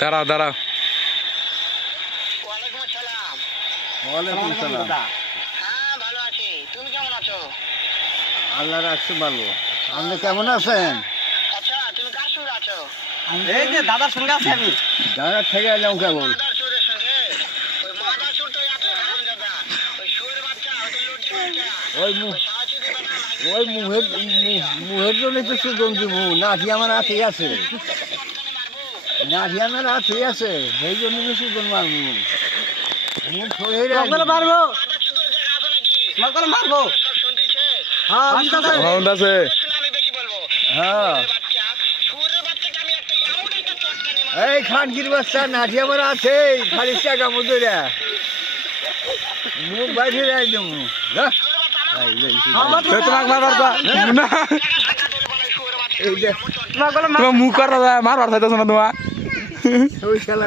দাঁড়াও দাঁড়াও। ওয়ালাইকুম আসসালাম। ওয়ালাইকুম সালাম। হ্যাঁ ভালো আছি, তুমি কেমন আছো? আল্লাহ রাখছে ভালো। আপনি কেমন আছেন? আচ্ছা তুমি কার সঙ্গে আছো? এই যে দাদার সঙ্গে আছি আমি। ঢাকা থেকে এলাম কেবল। মাদার চোরের সঙ্গে? ওই মাদার চোর তো এত হারামজাদা, ওই শুয়োরের বাচ্চা, ওই তো লুচ্চি বাচ্চা, ওই মুহের জন্য তো সুগন্ধি নাঠি আমার হাতেই আছে, নাঠি আমার হাতেই আছে, সেই জন্য তো সুগন্ধ মারবো মুখ মারবো মাদার চোরের জায়গা আছে নাকি? মারবো। সব শুনতেছে? সাউন্ড আছে। শুনে আমি বেশি বলবো। হ্যাঁ বাচ্চা, শুয়োরের বাচ্চাকে আমি একটা এমন একটা চটকানি মারবো। এই খানকির বাচ্চা নাঠি আমার আছে, খালি টাকা মতো মুখ বাইরে যাই দেবো। তোমাকে মারবার না, এই যে তোমার মুখ করা যায় মারবার চাইতেছ না তোমার। ওই খেলা